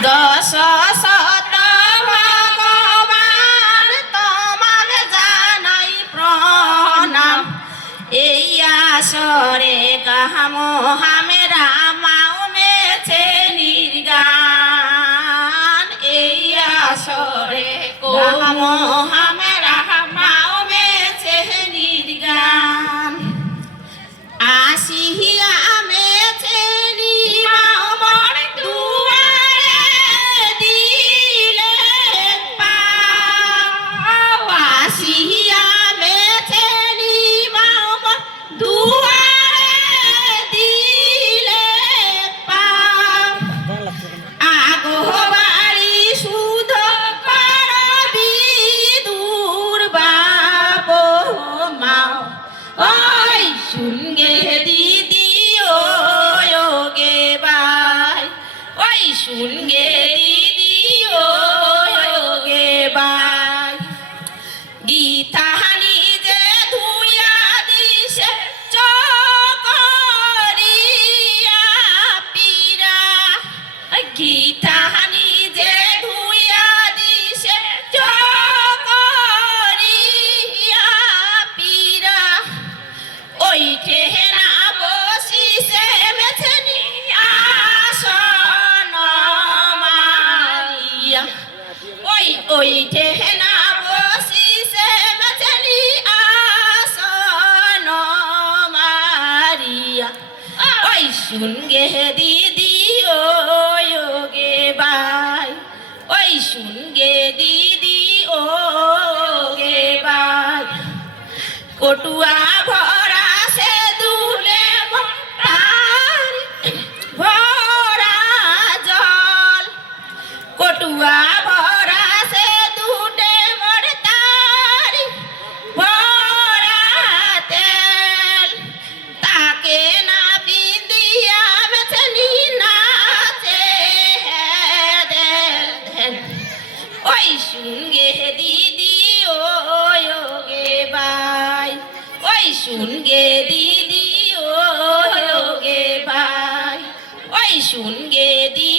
দশ শত ভগবান তোমাকে জানাই প্রণাম। এই আসরে কাহাম হামেরা মাও মেছে নির্গান। এই আসরে কাহাম হামেরা মাও মেছে নির্গান। আসিয়া মেছে নিমাও মোর দুয়ারে দিলে পাও। আসিয়া মেছে নিমাও মোর দুয়ারে দিলে পাও। আগো বাড়ি শুধ করবি দুর্বাপ মাও। ওই শুনগে দিদি ওগে বাই। ওই শুনগে দিদি ওগে বাই। গীতাহানি যে ধুইয়া দিছে চকরিয়া পীরা। গীতাহানি যে ধুইয়া দিছে চকরিয়া পীরা। ওই ঠেনা বসিছে মেছেনি আসন মারিয়া। ওই ঠেনা বসিছে মেছেনি আসন মারিয়া। ওই শুনগে দিদি ওগে বাই। ওই শুনগে দিদি ওগে বাই। কটুয়া ভরা সে দুলে ভরার ভরা জল। কটুয়া ভরা সে দুলে ভরতার ভরা তেল। তাকে না বিন্দিয়া মেছনি নাচে দেল দেল। ওই শুনগে দিদি ওগে বাই। ওই শুনগে দিদি ওগে বাই। ওই শুনগে দিদি